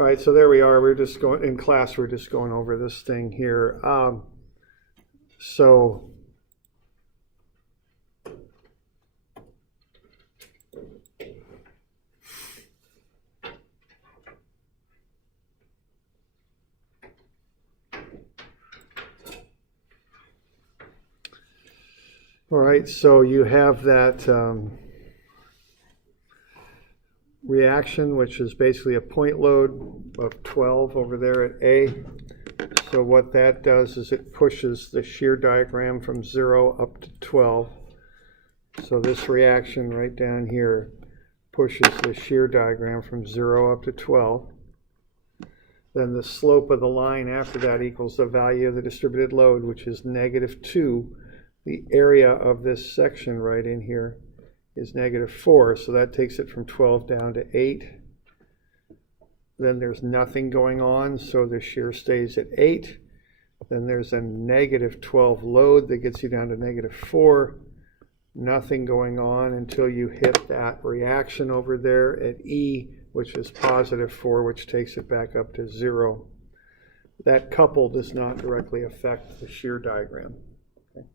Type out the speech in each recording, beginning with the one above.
All right, so there we are. We're just going in class. We're just going over this thing here. All right, so you have that reaction, which is basically a point load of 12 over there at A. So what that does is it pushes the shear diagram from 0 up to 12. So this reaction right down here pushes the shear diagram from 0 up to 12. Then the slope of the line after that equals the value of the distributed load, which is -2. The area of this section right in here is -4, so that takes it from 12 down to 8. Then there's nothing going on, so the shear stays at 8. Then there's a -12 load that gets you down to -4. Nothing going on until you hit that reaction over there at E, which is +4, which takes it back up to 0. That couple does not directly affect the shear diagram. Okay.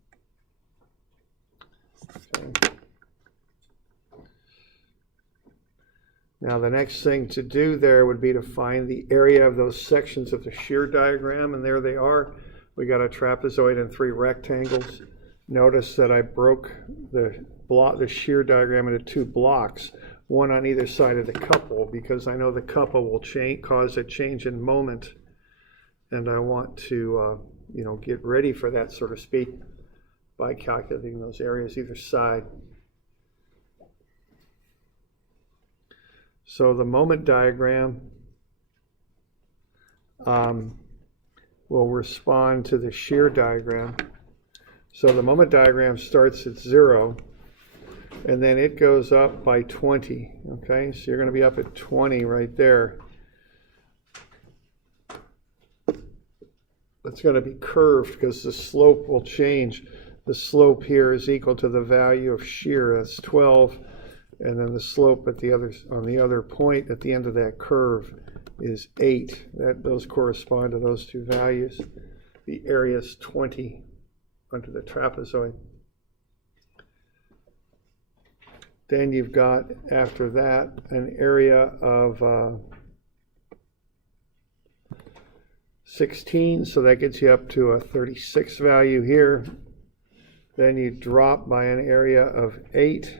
Now the next thing to do there would be to find the area of those sections of the shear diagram, and there they are. We got a trapezoid and 3 rectangles. Notice that I broke the shear diagram into 2 blocks, one on either side of the couple, because I know the couple will cause a change in moment, and I want to get ready for that, so to speak, by calculating those areas either side. So the moment diagram will respond to the shear diagram. So the moment diagram starts at 0, and then it goes up by 20. Okay, so you're going to be up at 20 right there. It's going to be curved because the slope will change. The slope here is equal to the value of shear, that's 12, and then the slope at on the other point at the end of that curve is 8. Those correspond to those 2 values. The area is 20 under the trapezoid. Then you've got, after that, an area of 16, so that gets you up to a 36 value here. Then you drop by an area of 8,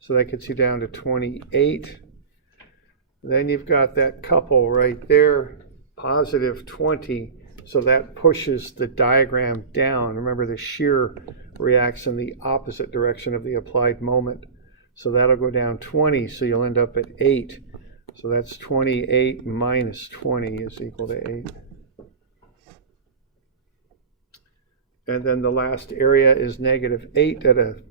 so that gets you down to 28. Then you've got that couple right there, +20, so that pushes the diagram down. Remember, the shear reacts in the opposite direction of the applied moment. So that'll go down 20, so you'll end up at 8. So that's 28 minus 20 is equal to 8. And then the last area is -8 at a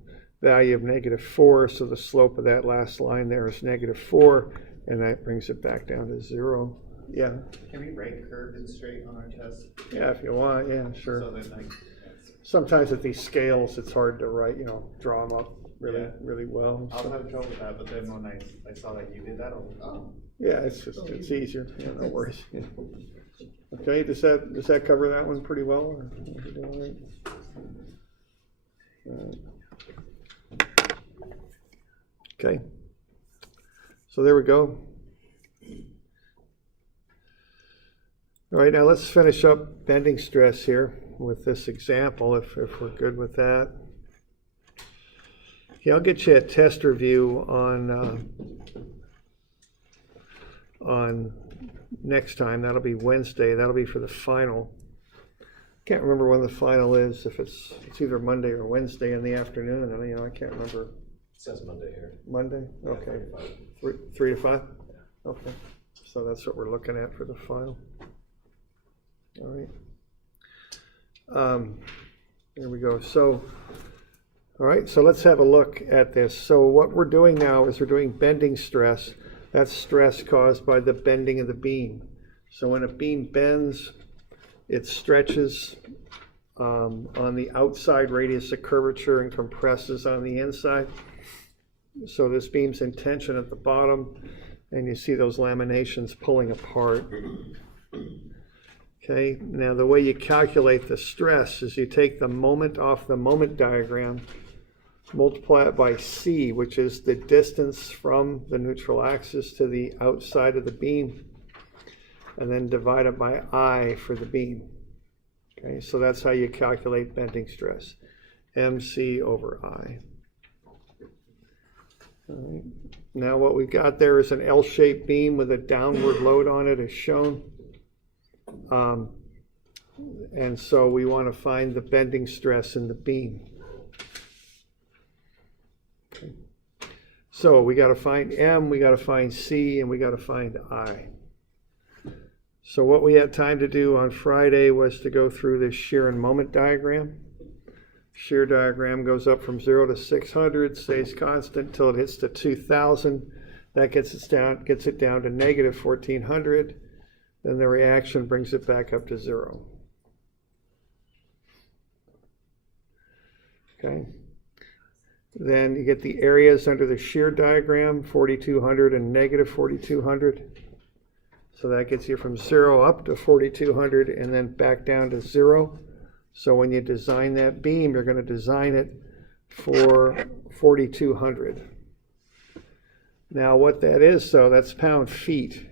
value of -4, so the slope of that last line there is -4, and that brings it back down to 0. Yeah? Can we write curved and straight on our test? Yeah, if you want, yeah, sure. So that, sometimes at these scales, it's hard to write, draw them up really well. I'll have trouble with that, but then when I saw that you did that, I was like, oh. Yeah, it's easier. Yeah, no worries. Yeah. Okay, does that cover that one pretty well? Or are you doing right? Okay, so there we go. All right, now let's finish up bending stress here with this example, if we're good with that. Okay, I'll get you a test review on next time. That'll be Wednesday. That'll be for the final. Can't remember when the final is. If it's either Monday or Wednesday in the afternoon. I can't remember. It says Monday here. Monday? Okay. Yeah, 3 to 5? Yeah. Okay. So that's what we're looking at for the final. All right. There we go. So, all right. So let's have a look at this. So what we're doing now is we're doing bending stress. That's stress caused by the bending of the beam. So when a beam bends, it stretches on the outside radius of curvature and compresses on the inside. So this beam's in tension at the bottom. and you see those laminations pulling apart. Okay, now the way you calculate the stress is you take the moment off the moment diagram, multiply it by C, which is the distance from the neutral axis to the outside of the beam, and then divide it by I for the beam. Okay, so that's how you calculate bending stress, MC over I. All right. Now what we got there is an L-shaped beam with a downward load on it as shown. And so we want to find the bending stress in the beam. Okay. So we got to find M, we got to find C, and we got to find I. So what we had time to do on Friday was to go through this shear and moment diagram. Shear diagram goes up from 0 to 600, stays constant until it hits to 2000. That gets it down to negative 1400. Then the reaction brings it back up to 0. Okay. Then you get the areas under the shear diagram, 4200 and negative 4200. So that gets you from 0 up to 4200 and then back down to 0. So when you design that beam, you're going to design it for 4200. Now what that is, so that's pound-feet.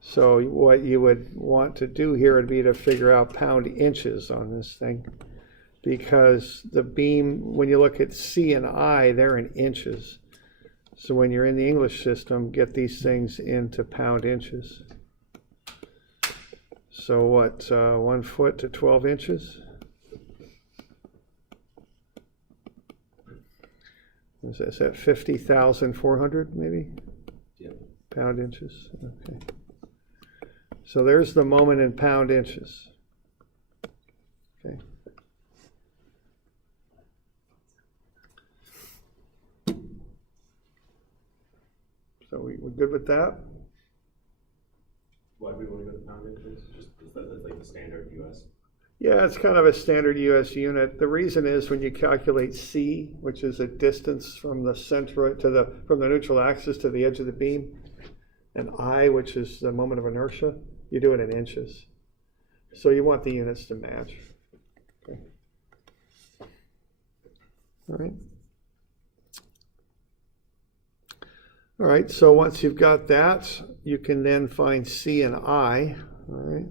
So what you would want to do here would be to figure out pound-inches on this thing, because the beam, when you look at C and I, they're in inches. So when you're in the English system, get these things into pound-inches. So what, 1 foot to 12 inches? Is that 50,400 maybe? Yep. Pound inches, okay. So there's the moment in pound inches. Okay. So we're good with that? Why do we want to go to pound inches? Just that's like the standard US. Yeah, it's kind of a standard US unit. The reason is when you calculate C, which is a distance from the centroid to from the neutral axis to the edge of the beam, and I, which is the moment of inertia, you do it in inches. So you want the units to match. Okay. All right. All right, so once you've got that, you can then find C and I. All right.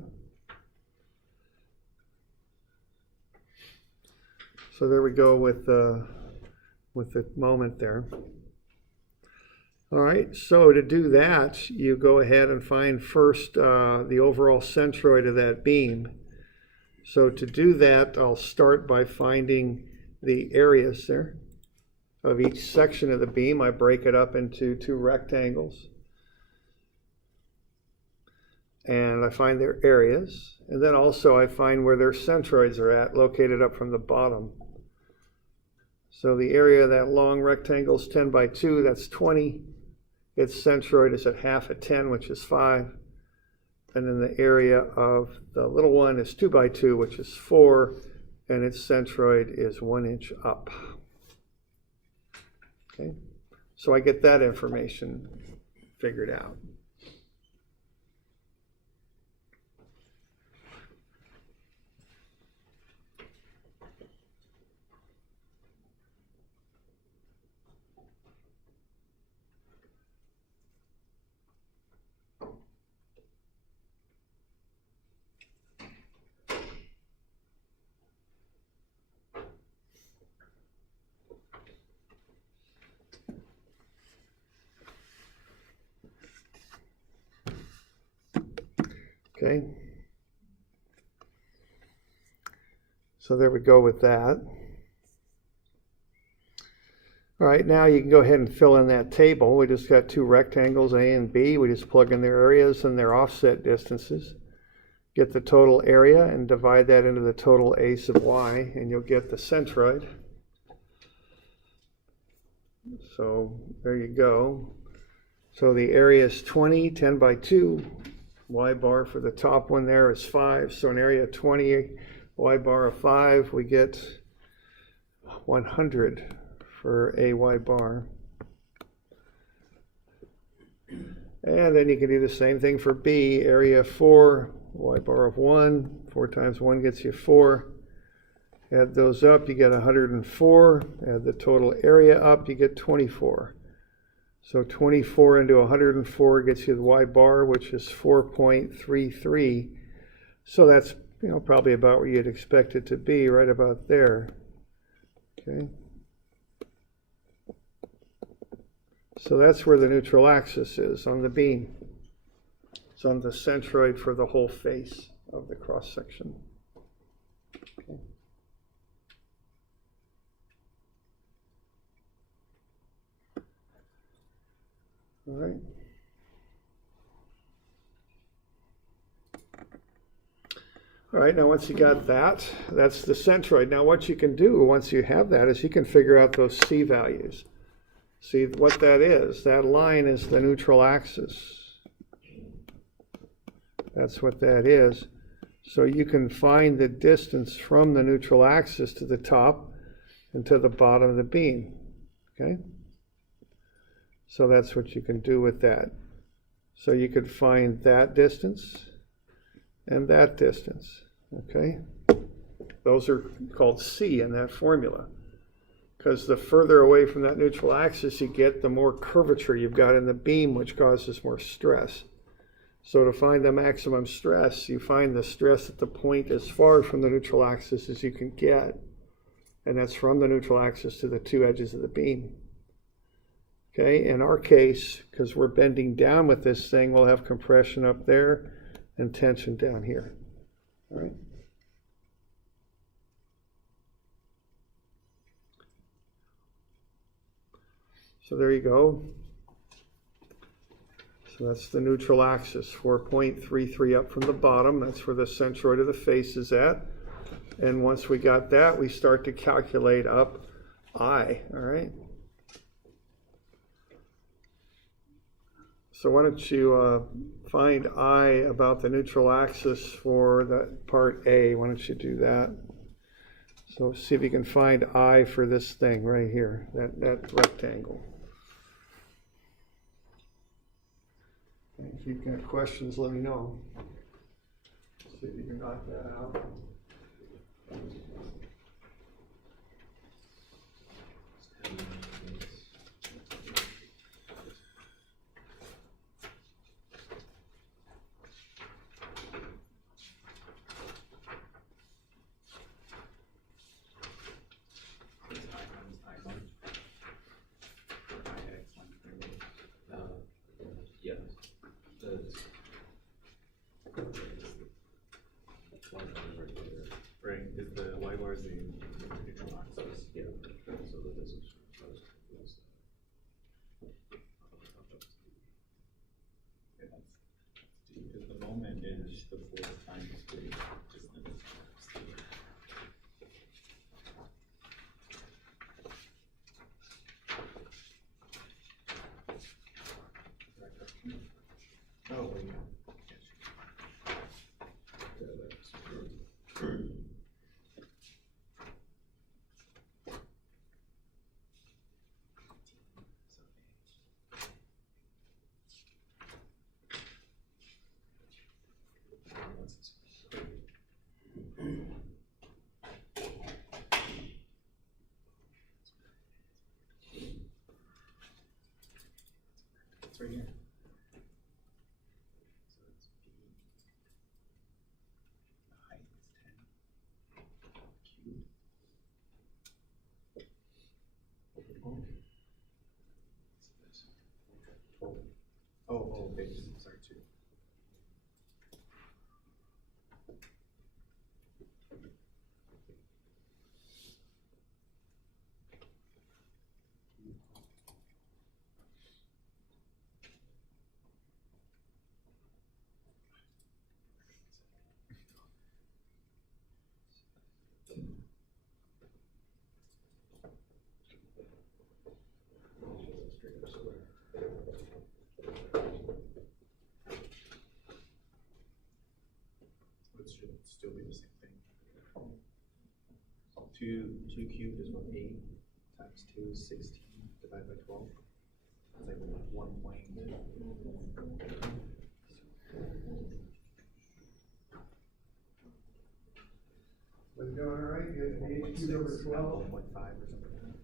So there we go with the moment there. All right, so to do that, you go ahead and find first the overall centroid of that beam. So to do that, I'll start by finding the areas there of each section of the beam. I break it up into 2 rectangles. And I find their areas. And then also I find where their centroids are at, located up from the bottom. So the area of that long rectangle is 10 by 2, that's 20. Its centroid is at half at 10, which is 5. And then the area of the little one is 2 by 2, which is 4. And its centroid is 1 inch up. Okay, so I get that information figured out. Okay, so there we go with that. All right, now you can go ahead and fill in that table. We just got 2 rectangles, A and B. We just plug in their areas and their offset distances. Get the total area and divide that into the total A sub y, and you'll get the centroid. So there you go. So the area is 20, 10 by 2. Y bar for the top one there is 5. So an area of 20, Y bar of 5, we get 100 for a Y bar. And then you can do the same thing for B, area of 4, y bar of 1. 4 times 1 gets you 4. Add those up, you get 104. Add the total area up, you get 24. So 24 into 104 gets you the y bar, which is 4.33. So that's, probably about where you'd expect it to be, right about there. Okay. So that's where the neutral axis is on the beam. It's on the centroid for the whole face of the cross section. Okay. All right. All right, now once you got that, that's the centroid. Now what you can do once you have that is you can figure out those C values. See what that is. That line is the neutral axis. That's what that is. So you can find the distance from the neutral axis to the top and to the bottom of the beam. Okay? So that's what you can do with that. So you could find that distance and that distance. Okay? Those are called C in that formula. Because the further away from that neutral axis you get, the more curvature you've got in the beam, which causes more stress. So to find the maximum stress, you find the stress at the point as far from the neutral axis as you can get. And that's from the neutral axis to the two edges of the beam. Okay, in our case, because we're bending down with this thing, we'll have compression up there and tension down here. All right. So there you go. So that's the neutral axis, 4.33 up from the bottom. That's where the centroid of the face is at. And once we got that, we start to calculate up I, all right? So why don't you find I about the neutral axis for that part A. Why don't you do that? So see if you can find I for this thing right here, that rectangle. If you've got questions, let me know. See if you can knock that out. Right, is the y bar is the neutral axis? Yeah. So this is Because the moment is the force times the distance. Oh, wait. It's right here. So it's B. The height is 10 cubed. Oh, okay, sorry, 2. It should still be the same thing. 2 cubed is what, 8 times 2 is 16 divided by 12. It's like 1 point. Was it going all right? You had an H cubed over 12. 1.5 or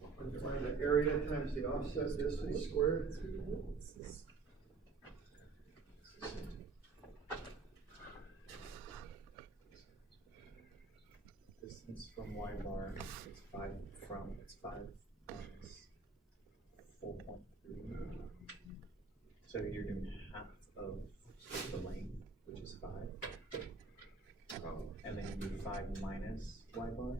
something. Find the area times the offset distance squared. Distance from Y bar, it's 5 minus 4.3. So you're doing half of the length, which is 5. And then you do 5 minus Y bar.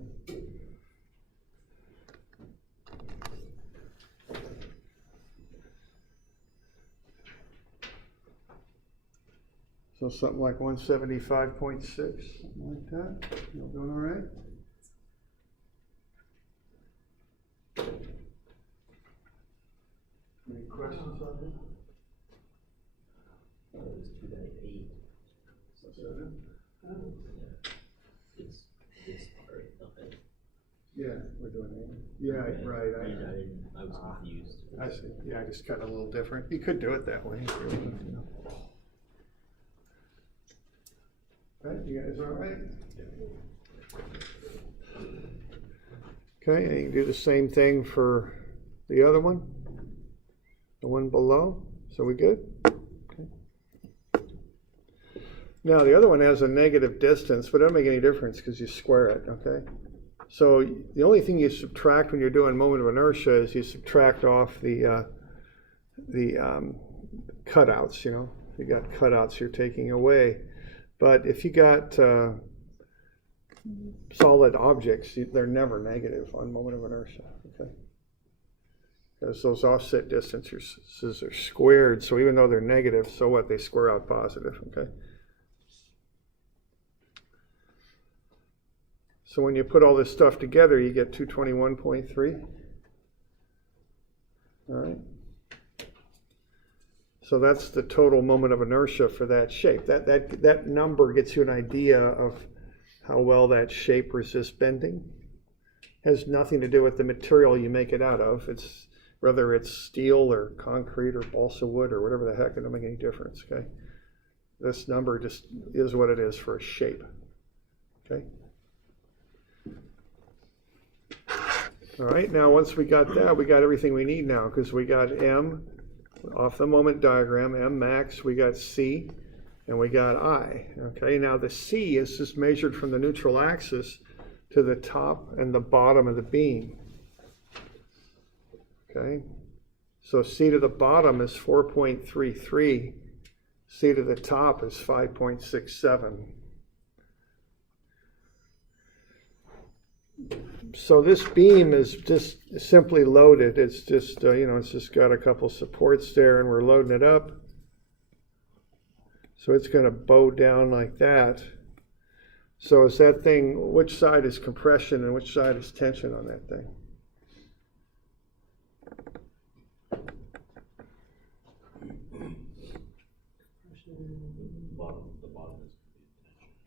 So something like 175.6, something like that. You all doing all right? Any questions on that? Let's do that at 8. It's this part, okay. Yeah, we're doing it. Yeah, right. I was confused. I see. Yeah, I just cut it a little different. You could do it that way. If you wanted to. Right, you guys all right? Okay, and you can do the same thing for the other one, the one below. So we good? Okay. Now the other one has a negative distance, but it doesn't make any difference because you square it, okay? So the only thing you subtract when you're doing moment of inertia is you subtract off the cutouts, you know. If you got cutouts, you're taking away. But if you got solid objects, they're never negative on moment of inertia, okay? Because those offset distances are squared, so even though they're negative, so what? They square out positive, okay? So when you put all this stuff together, you get 221.3. All right. So that's the total moment of inertia for that shape. That number gets you an idea of how well that shape resists bending. Has nothing to do with the material you make it out of. It's whether it's steel or concrete or balsa wood or whatever the heck, it doesn't make any difference, okay? This number just is what it is for a shape, okay? All right, now once we got that, we got everything we need now because we got M off the moment diagram, M max, we got C, and we got I. Okay, now the C is just measured from the neutral axis to the top and the bottom of the beam. Okay, so C to the bottom is 4.33, C to the top is 5.67. So this beam is just simply loaded. It's just, it's just got a couple supports there and we're loading it up. So it's going to bow down like that. So is that thing, which side is compression and which side is tension on that thing? The bottom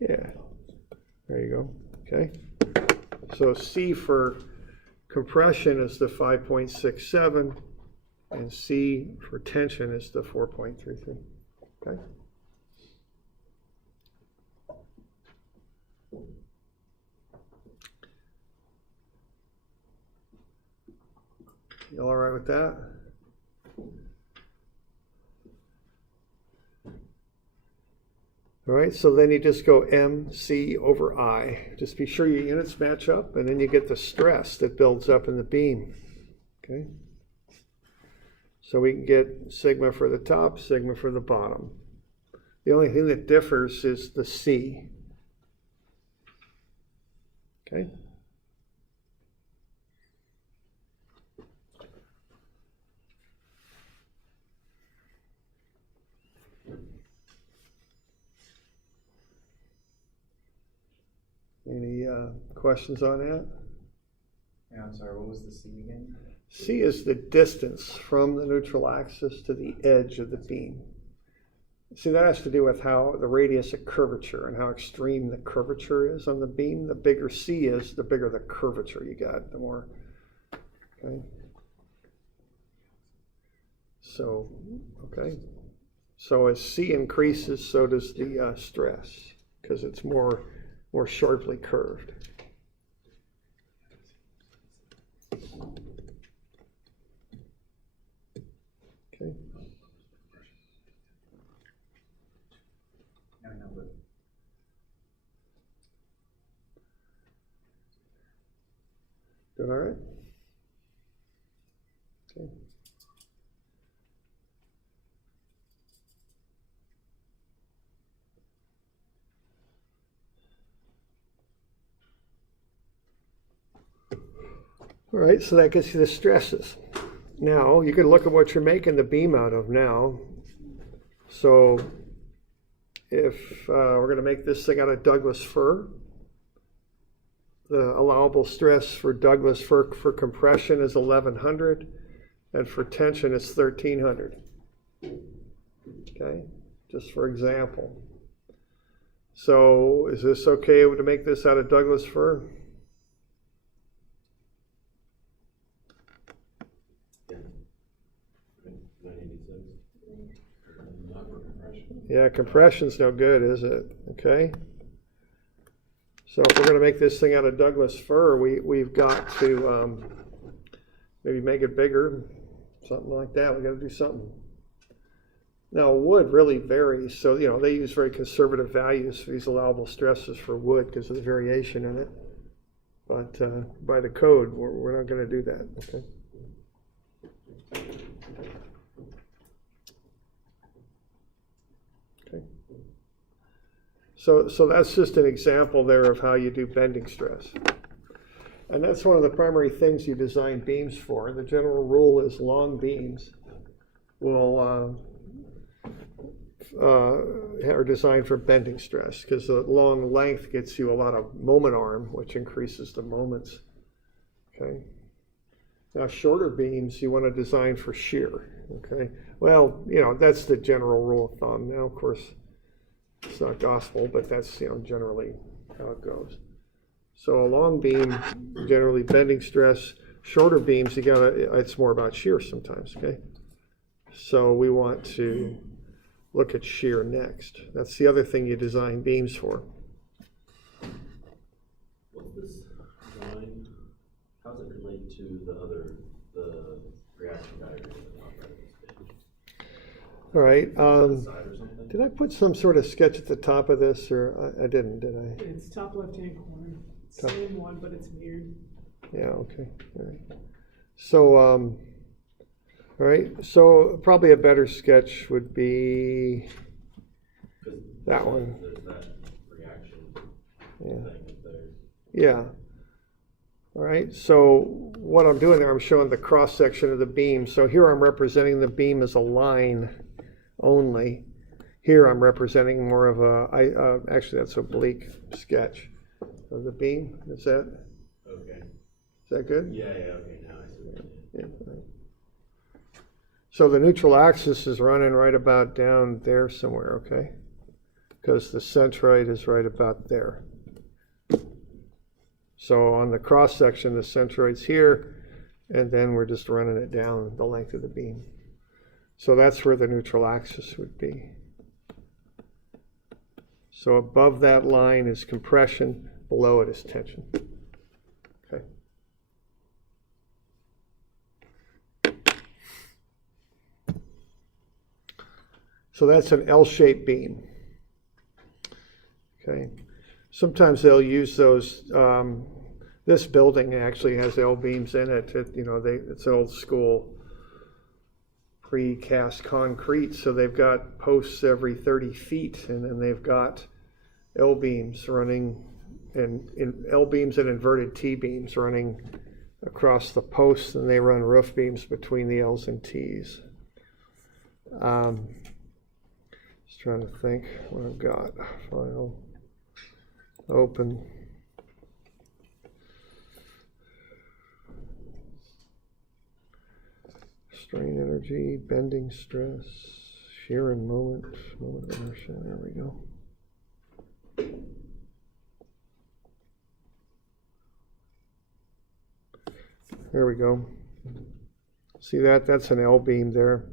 is Yeah, there you go, okay. So C for compression is the 5.67 and C for tension is the 4.33, okay. You all right with that? All right, so then you just go MC over I. Just be sure your units match up, and then you get the stress that builds up in the beam. Okay? So we can get sigma for the top, sigma for the bottom. The only thing that differs is the C. Okay? Any questions on that? Yeah, I'm sorry, what was the C again? C is the distance from the neutral axis to the edge of the beam. See, that has to do with how the radius of curvature and how extreme the curvature is on the beam. The bigger C is, the bigger the curvature you got, the more, okay? So, okay. So as C increases, so does the stress, because it's more sharply curved. Okay. No, no, but Doing all right? Okay. All right, so that gets you the stresses. Now, you can look at what you're making the beam out of now. So, if we're going to make this thing out of Douglas fir, the allowable stress for Douglas fir for compression is 1100, and for tension it's 1300. Okay, just for example. So, is this okay to make this out of Douglas fir? Yeah, compression's no good, is it? Okay. So if we're going to make this thing out of Douglas fir, we've got to maybe make it bigger, something like that. We've got to do something. Now, wood really varies. So, you know, they use very conservative values for these allowable stresses for wood because of the variation in it. But by the code, we're not going to do that. Okay. So that's just an example there of how you do bending stress. And that's one of the primary things you design beams for. The general rule is long beams will are designed for bending stress because the long length gets you a lot of moment arm, which increases the moments. Okay. Now shorter beams you want to design for shear. Okay. Well, you know, that's the general rule of thumb. Now, of course, it's not gospel, but that's, you know, generally how it goes. So a long beam, generally bending stress. Shorter beams, it's more about shear sometimes, okay? So we want to look at shear next. That's the other thing you design beams for. What's this design? How does it relate to the reaction diagram? All right. Side or something? Did I put some sort of sketch at the top of this, or I didn't, did I? It's top left-hand corner. Same one, but it's mirrored. Yeah, okay. All right. So, all right. So probably a better sketch would be that one. That reaction Yeah. thing up there. Yeah. All right. So what I'm doing there, I'm showing the cross section of the beam. So here I'm representing the beam as a line only. Here I'm representing more of a, actually that's an oblique sketch of the beam. Is that good? Yeah, okay, now I see what you mean. Yeah. Right. So the neutral axis is running right about down there somewhere, okay? Because the centroid is right about there. So on the cross section, the centroid's here, and then we're just running it down the length of the beam. So that's where the neutral axis would be. So above that line is compression, below it is tension. Okay. So that's an L-shaped beam. Okay. Sometimes they'll use those. This building actually has L beams in it. It's old school precast concrete, so they've got posts every 30 feet, and then they've got L beams running, and L beams and inverted T beams running across the posts, and they run roof beams between the L's and T's. Just trying to think what I've got. File, open. Strain energy, bending stress, shear and moment inertia. There we go. There we go. See that? That's an L beam there.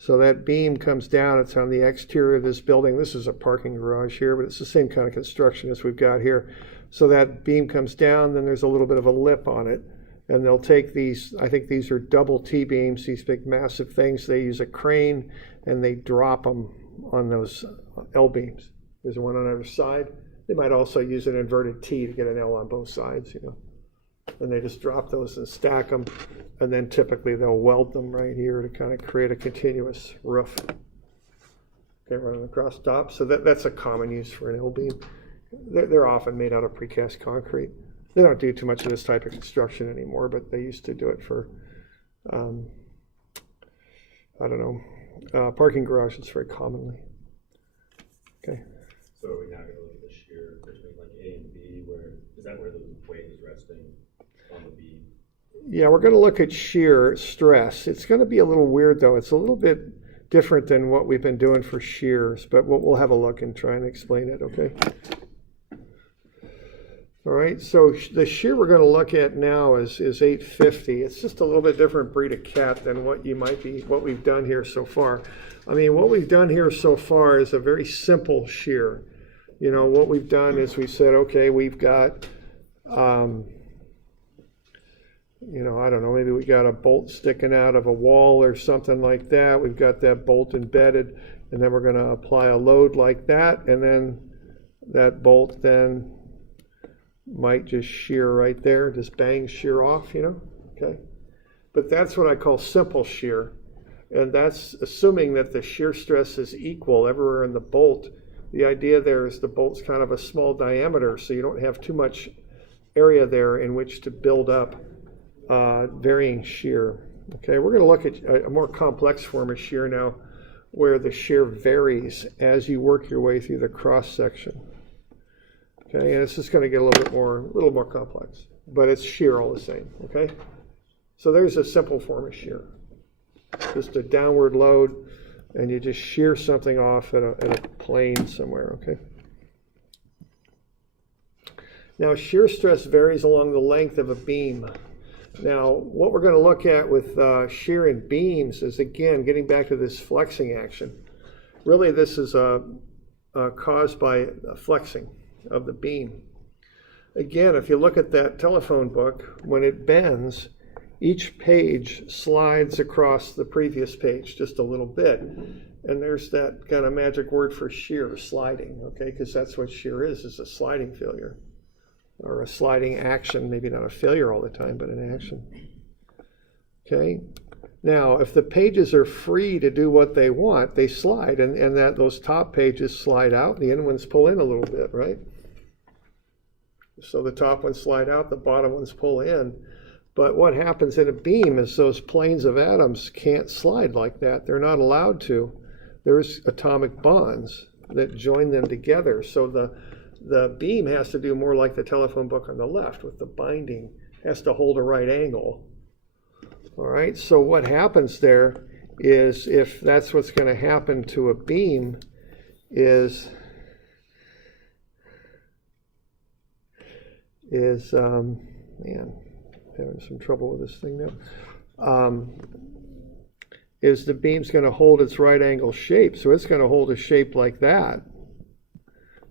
So that beam comes down, it's on the exterior of this building. This is a parking garage here, but it's the same kind of construction as we've got here. So that beam comes down, then there's a little bit of a lip on it. And they'll take these, I think these are double T-beams, these big massive things. They use a crane and they drop them on those L-beams. There's one on either side. They might also use an inverted T to get an L on both sides, you know. And they just drop those and stack them. And then typically they'll weld them right here to kind of create a continuous roof. Okay, running across top. So that's a common use for an L-beam. They're often made out of precast concrete. They don't do too much of this type of construction anymore, but they used to do it for, I don't know, parking garages very commonly. Okay. So are we now going to look at the shear between like A and B, is that where the weight is resting on the beam? Yeah, we're going to look at shear stress. It's going to be a little weird though. It's a little bit different than what we've been doing for shears, but we'll have a look and try and explain it, okay? All right, so the shear we're going to look at now is 850. It's just a little bit different breed of cat than what we've done here so far. I mean, what we've done here so far is a very simple shear. You know, what we've done is we said, okay, we've got, you know, I don't know, maybe we got a bolt sticking out of a wall or something like that. We've got that bolt embedded, and then we're going to apply a load like that, and then that bolt then might just shear right there, just bang, shear off, you know, okay? But that's what I call simple shear, and that's assuming that the shear stress is equal everywhere in the bolt. The idea there is the bolt's kind of a small diameter, so you don't have too much area there in which to build up varying shear. Okay, we're going to look at a more complex form of shear now, where the shear varies as you work your way through the cross section. Okay, and it's just going to get a little more complex, but it's shear all the same. Okay, so there's a simple form of shear, just a downward load, and you just shear something off at a plane somewhere. Okay. Now, shear stress varies along the length of a beam. Now, what we're going to look at with shear and beams is, again, getting back to this flexing action. Really, this is caused by flexing of the beam. Again, if you look at that telephone book, when it bends, each page slides across the previous page just a little bit. And there's that kind of magic word for shear, sliding, okay? Because that's what shear is a sliding failure. Or a sliding action, maybe not a failure all the time, but an action. Okay? Now, if the pages are free to do what they want, they slide, and that those top pages slide out, the end ones pull in a little bit, right? So the top ones slide out, the bottom ones pull in. But what happens in a beam is those planes of atoms can't slide like that. They're not allowed to. There's atomic bonds that join them together. So the beam has to do more like the telephone book on the left, with the binding, has to hold a right angle. All right, so what happens there is, if that's what's going to happen to a beam, is man, having some trouble with this thing now. Is the beam's going to hold its right angle shape, so it's going to hold a shape like that.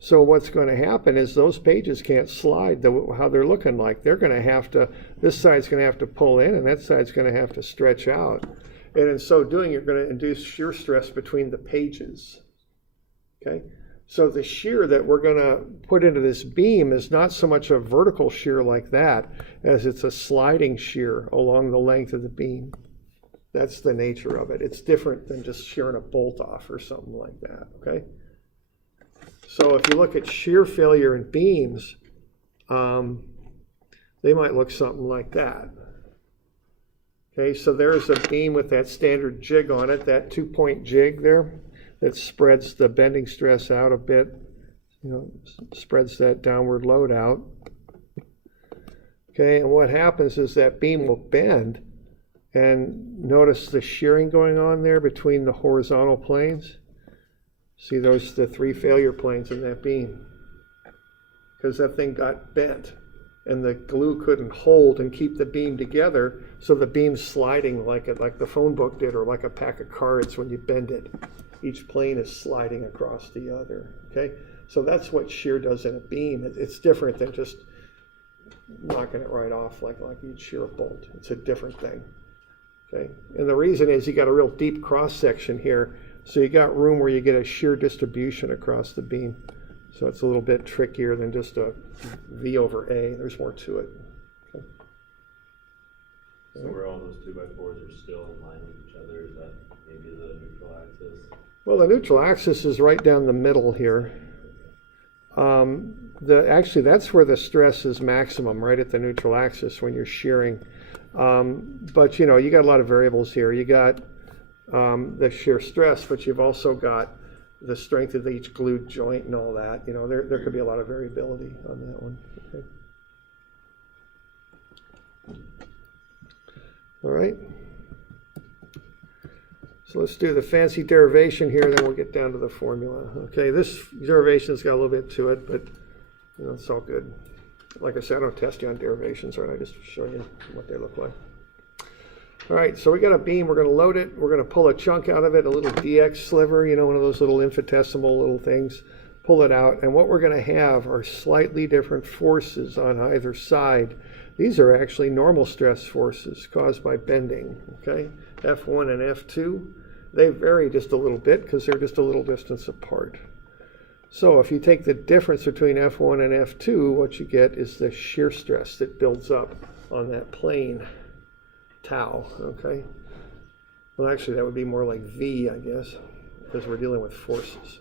So what's going to happen is those pages can't slide how they're looking like. They're going to have to, this side's going to have to pull in, and that side's going to have to stretch out. And in so doing, you're going to induce shear stress between the pages. Okay? So the shear that we're going to put into this beam is not so much a vertical shear like that, as it's a sliding shear along the length of the beam. That's the nature of it. It's different than just shearing a bolt off or something like that. Okay? So if you look at shear failure in beams, they might look something like that. Okay, so there's a beam with that standard jig on it, that 2-point jig there, that spreads the bending stress out a bit, you know, spreads that downward load out. Okay, and what happens is that beam will bend, and notice the shearing going on there between the horizontal planes. See those, the 3 failure planes in that beam, because that thing got bent. and the glue couldn't hold and keep the beam together, so the beam's sliding like the phone book did, or like a pack of cards when you bend it. Each plane is sliding across the other, okay? So that's what shear does in a beam. It's different than just knocking it right off like you'd shear a bolt. It's a different thing, okay? And the reason is you got a real deep cross section here, so you got room where you get a shear distribution across the beam. So it's a little bit trickier than just a V over A. There's more to it. Okay. So where all those 2x4s are still in line with each other, is that maybe the neutral axis? Well, the neutral axis is right down the middle here. Actually, that's where the stress is maximum, right at the neutral axis when you're shearing. But you know, you got a lot of variables here. You got the shear stress, but you've also got the strength of each glued joint and all that. You know, there could be a lot of variability on that one. Okay. All right. So let's do the fancy derivation here, then we'll get down to the formula. Okay, this derivation's got a little bit to it, but you know, it's all good. Like I said, I don't test you on derivations, right? I just show you what they look like. All right, so we got a beam, we're gonna load it, we're gonna pull a chunk out of it, a little DX sliver, you know, one of those little infinitesimal little things, pull it out, and what we're gonna have are slightly different forces on either side. These are actually normal stress forces caused by bending, okay? F1 and F2, they vary just a little bit because they're just a little distance apart. So if you take the difference between F1 and F2, what you get is the shear stress that builds up on that plane, tau, okay? Well, actually, that would be more like V, I guess, because we're dealing with forces.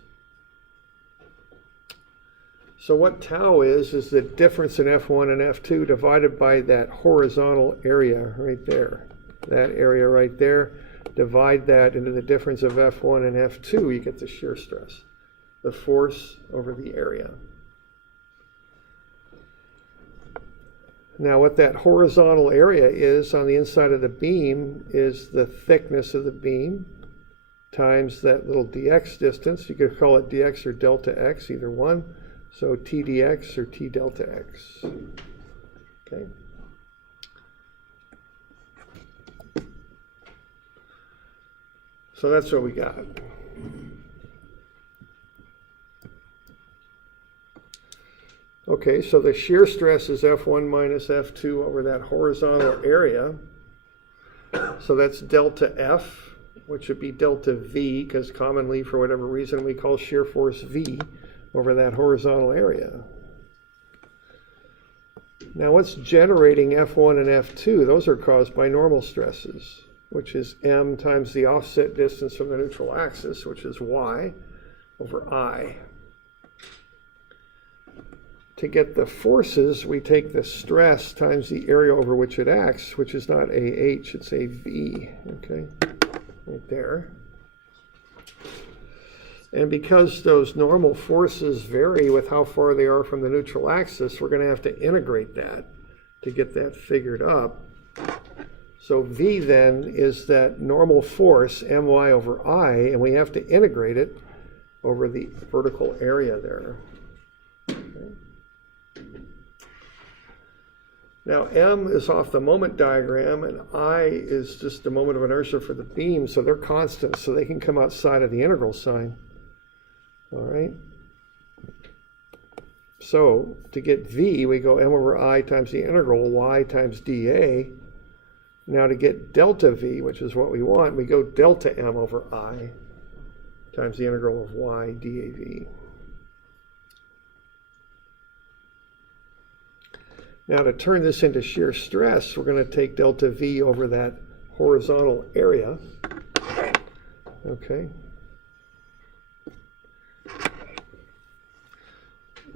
So what tau is the difference in F1 and F2 divided by that horizontal area right there. That area right there, divide that into the difference of F1 and F2, you get the shear stress, the force over the area. Now what that horizontal area is on the inside of the beam is the thickness of the beam times that little dx distance. You could call it dx or delta x, either one. So T dx or T delta x. Okay. So that's what we got. Okay, so the shear stress is F1 minus F2 over that horizontal area. So that's delta F, which would be delta V, because commonly, for whatever reason, we call shear force V over that horizontal area. Now what's generating F1 and F2? Those are caused by normal stresses, which is m times the offset distance from the neutral axis, which is y, over I. To get the forces, we take the stress times the area over which it acts, which is not AH, it's AV, okay, right there. And because those normal forces vary with how far they are from the neutral axis, we're going to have to integrate that to get that figured up. So V then is that normal force, my over I, and we have to integrate it over the vertical area there. Okay. Now M is off the moment diagram, and I is just the moment of inertia for the beam, so they're constant, so they can come outside of the integral sign. All right. So to get V, we go m over I times the integral y times dA. Now to get delta V, which is what we want, we go delta m over I times the integral of y dAV. Now to turn this into shear stress, we're going to take delta V over that horizontal area. Okay.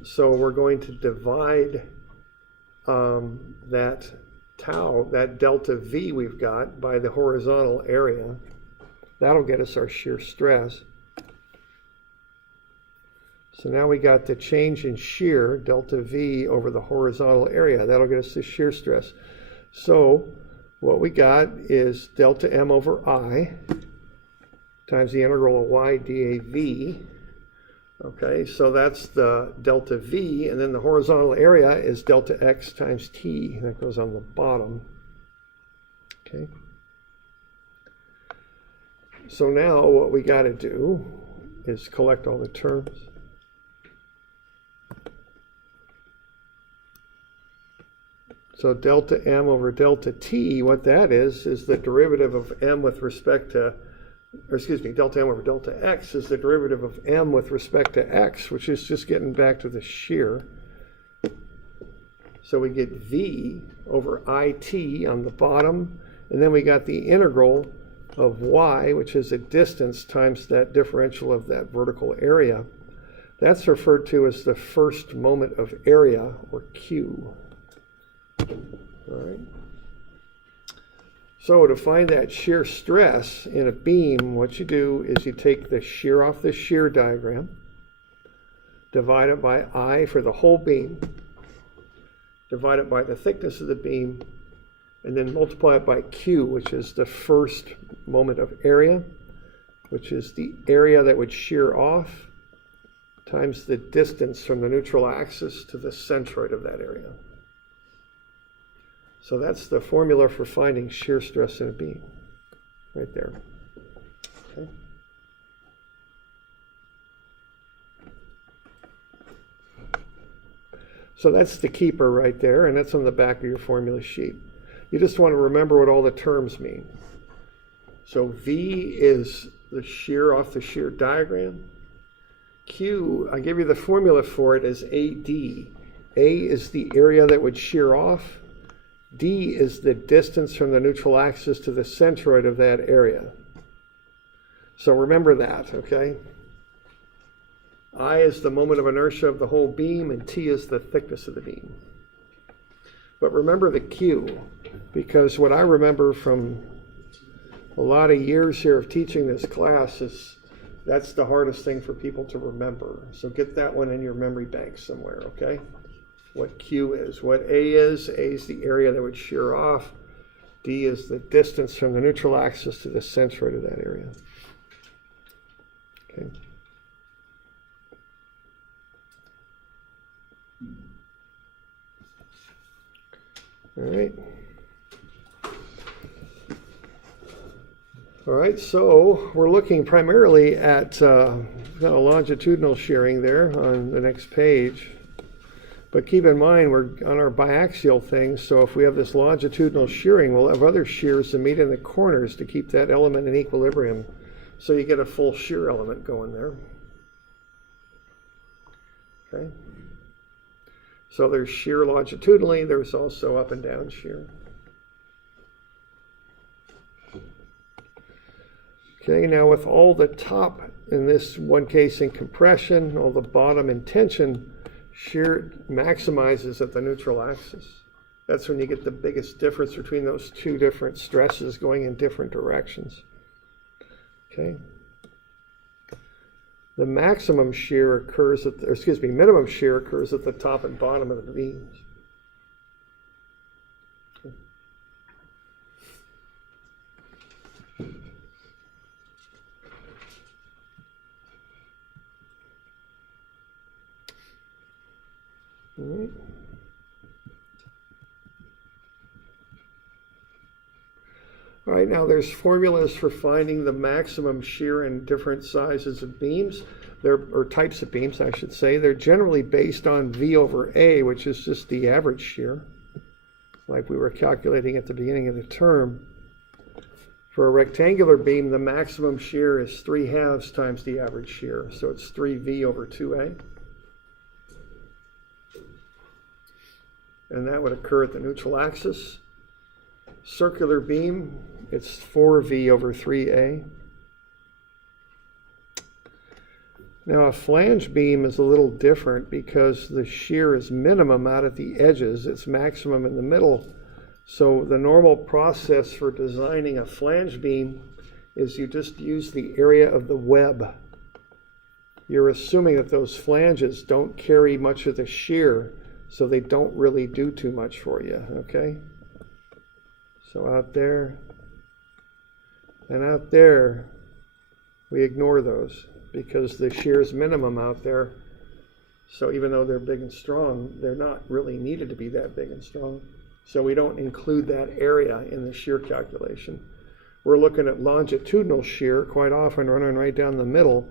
So we're going to divide that tau, that delta V we've got, by the horizontal area. That'll get us our shear stress. So now we got the change in shear, delta V over the horizontal area. That'll get us the shear stress. So what we got is delta M over I times the integral of y dAV. Okay, so that's the delta V, and then the horizontal area is delta X times T. That goes on the bottom. Okay. So now what we got to do is collect all the terms. So delta M over delta T, what that is the derivative of M with respect to, or excuse me, delta M over delta X is the derivative of M with respect to X, which is just getting back to the shear. So we get V over IT on the bottom, and then we got the integral of Y, which is a distance times that differential of that vertical area. That's referred to as the first moment of area, or Q. All right. So to find that shear stress in a beam, what you do is you take the shear off the shear diagram, divide it by I for the whole beam, divide it by the thickness of the beam, and then multiply it by Q, which is the first moment of area, which is the area that would shear off, times the distance from the neutral axis to the centroid of that area. So that's the formula for finding shear stress in a beam, right there. Okay. So that's the keeper right there, and that's on the back of your formula sheet. You just want to remember what all the terms mean. So V is the shear off the shear diagram. Q, I give you the formula for it as AD. A is the area that would shear off. D is the distance from the neutral axis to the centroid of that area. So remember that, okay? I is the moment of inertia of the whole beam, and T is the thickness of the beam. But remember the Q, because what I remember from a lot of years here of teaching this class is that's the hardest thing for people to remember. So get that one in your memory bank somewhere, okay? What Q is. What A is the area that would shear off. D is the distance from the neutral axis to the centroid of that area. Okay. All right. All right, so we're looking primarily at got a longitudinal shearing there on the next page. But keep in mind, we're on our biaxial thing, so if we have this longitudinal shearing, we'll have other shears to meet in the corners to keep that element in equilibrium. So you get a full shear element going there. Okay. So there's shear longitudinally, there's also up and down shear. Okay, now with all the top, in this one case in compression, all the bottom in tension, shear maximizes at the neutral axis. That's when you get the biggest difference between those two different stresses going in different directions. Okay. The maximum shear occurs at, minimum shear occurs at the top and bottom of the beams. Okay. All right. All right, now there's formulas for finding the maximum shear in different sizes of beams, or types of beams, I should say. They're generally based on V over A, which is just the average shear, like we were calculating at the beginning of the term. For a rectangular beam, the maximum shear is 3/2 times the average shear, so it's 3V over 2A. And that would occur at the neutral axis. Circular beam, it's 4V over 3A. Now a flange beam is a little different because the shear is minimum out at the edges, it's maximum in the middle. So the normal process for designing a flange beam is you just use the area of the web. You're assuming that those flanges don't carry much of the shear, so they don't really do too much for you, okay? So out there and out there, we ignore those. because the shear's minimum out there. So even though they're big and strong, they're not really needed to be that big and strong. So we don't include that area in the shear calculation. We're looking at longitudinal shear quite often running right down the middle.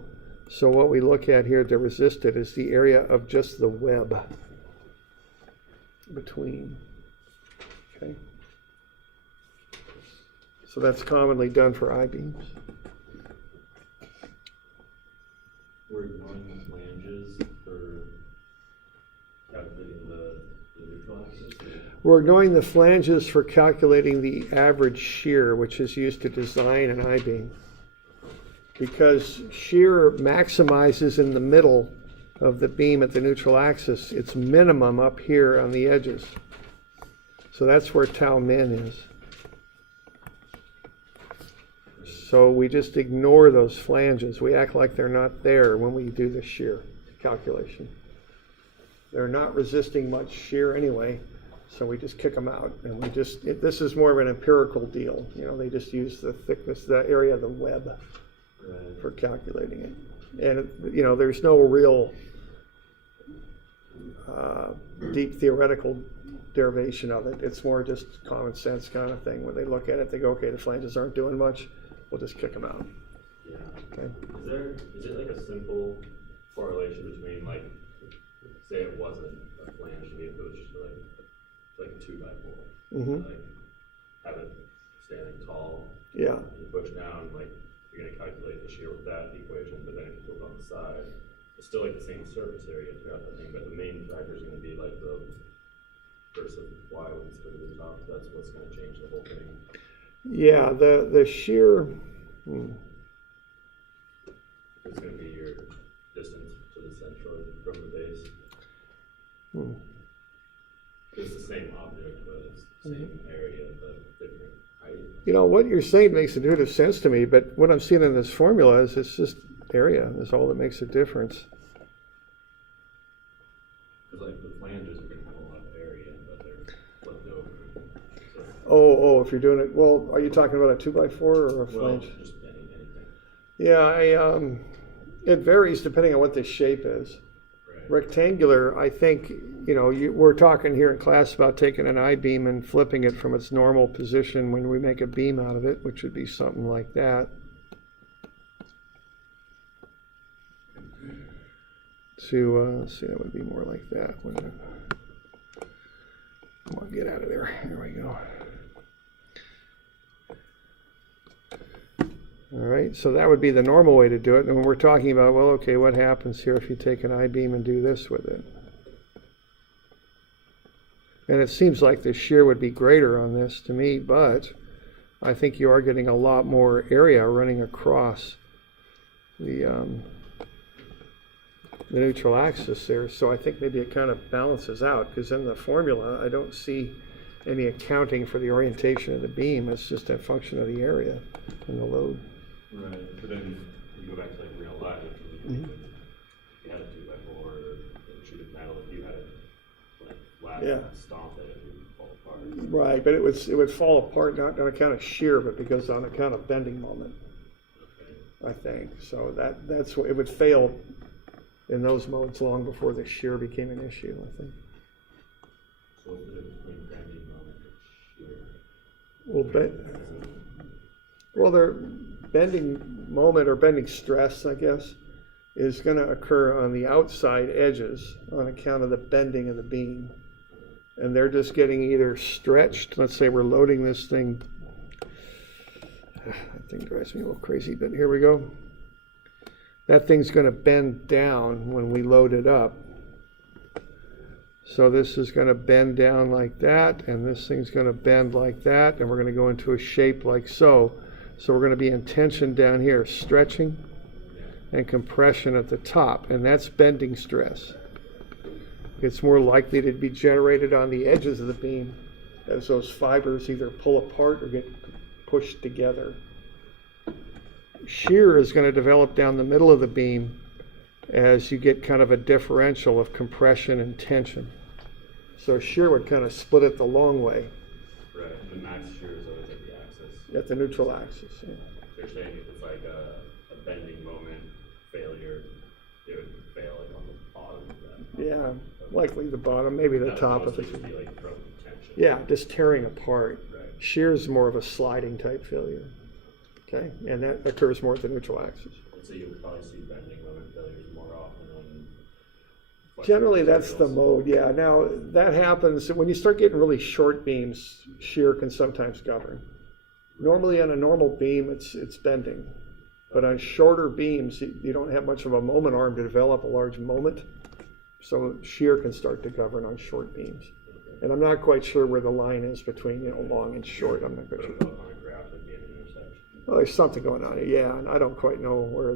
So what we look at here to resist it is the area of just the web between. Okay. So that's commonly done for I-beams. We're ignoring the flanges for calculating the neutral axis? We're ignoring the flanges for calculating the average shear, which is used to design an I-beam. Because shear maximizes in the middle of the beam at the neutral axis, it's minimum up here on the edges. So that's where tau min is. So we just ignore those flanges. We act like they're not there when we do the shear calculation. They're not resisting much shear anyway, so we just kick them out. And we just, this is more of an empirical deal. You know, they just use the thickness, the area of the web for calculating it. And, you know, there's no real deep theoretical derivation of it. It's more just common sense kind of thing. When they look at it, they go, okay, the flanges aren't doing much. We'll just kick them out. Yeah. Okay. Is it like a simple correlation between, like, say it wasn't a flange, maybe it was just like a 2x4, Mm-hmm. like have it standing tall. Yeah. And you push down, like you're gonna calculate the shear with that equation, but then if you put it on the side, it's still like the same surface area throughout the thing, but the main factor is gonna be like the versus y instead of the top. That's what's gonna change the whole thing. Yeah, the shear. It's gonna be your distance to the centroid from the base. It's the same object, but it's the same area, but different height. You know, what you're saying makes intuitive sense to me, but what I'm seeing in this formula is it's just area. That's all that makes a difference. Because like the flanges are gonna have a lot of area, but they're flipped over. So, Oh, if you're doing it, well, are you talking about a 2x4 or a well, flange? just anything. Yeah, it varies depending on what the shape is. Right. Rectangular, I think, you know, we're talking here in class about taking an I-beam and flipping it from its normal position when we make a beam out of it, which would be something like that. To, let's see, that would be more like that, wouldn't it? Come on, get out of there. There we go. All right, so that would be the normal way to do it. And when we're talking about, well, okay, what happens here if you take an I-beam and do this with it? And it seems like the shear would be greater on this to me, but I think you are getting a lot more area running across the neutral axis there. So I think maybe it kind of balances out, because in the formula, I don't see any accounting for the orientation of the beam. It's just a function of the area and the load. Right, but then you go back to like real life. If you had a 2x4 or a sheet of metal, if you had it like flat and stomp it would fall apart. Right, but it would fall apart not on account of shear, but because on account of bending moment. Okay. I think so. That's what it would fail in those modes long before the shear became an issue, I think. So what's the difference between bending moment and shear? Well, their bending moment or bending stress, I guess, is going to occur on the outside edges on account of the bending of the beam. And they're just getting either stretched. Let's say we're loading this thing. That thing drives me a little crazy, but here we go. That thing's going to bend down when we load it up. So this is going to bend down like that, and this thing's going to bend like that, and we're going to go into a shape like so. So we're going to be in tension down here, stretching and compression at the top, and that's bending stress. It's more likely to be generated on the edges of the beam as those fibers either pull apart or get pushed together. Shear is going to develop down the middle of the beam as you get kind of a differential of compression and tension. So shear would kind of split it the long way. Right, and the max shear is always at the axis. At the neutral axis. Yeah. So you're saying if it's like a bending moment failure, it would fail like on the bottom of that. Yeah, likely the bottom, maybe the That would top of mostly it. just be like from tension. Yeah, just tearing apart. Right. Shear is more of a sliding type failure. Okay, and that occurs more at the neutral axis. And so you would probably see bending moment failures more often on flexible Generally, that's the materials. mode, yeah. Now, that happens, when you start getting really short beams, shear can sometimes govern. Normally on a normal beam, it's bending. But on shorter beams, you don't have much of a moment arm to develop a large moment. So shear can start to govern on short beams. And I'm not quite sure where the line is between, long and short. I'm not quite But sure. on a graph, it'd be an intersection. Well, there's something going on, yeah, and I don't quite know where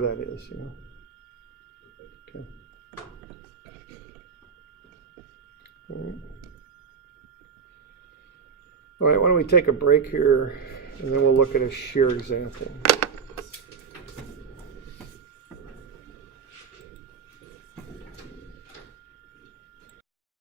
that is, Okay. All right, why don't we take a break here, and then we'll look at a shear example.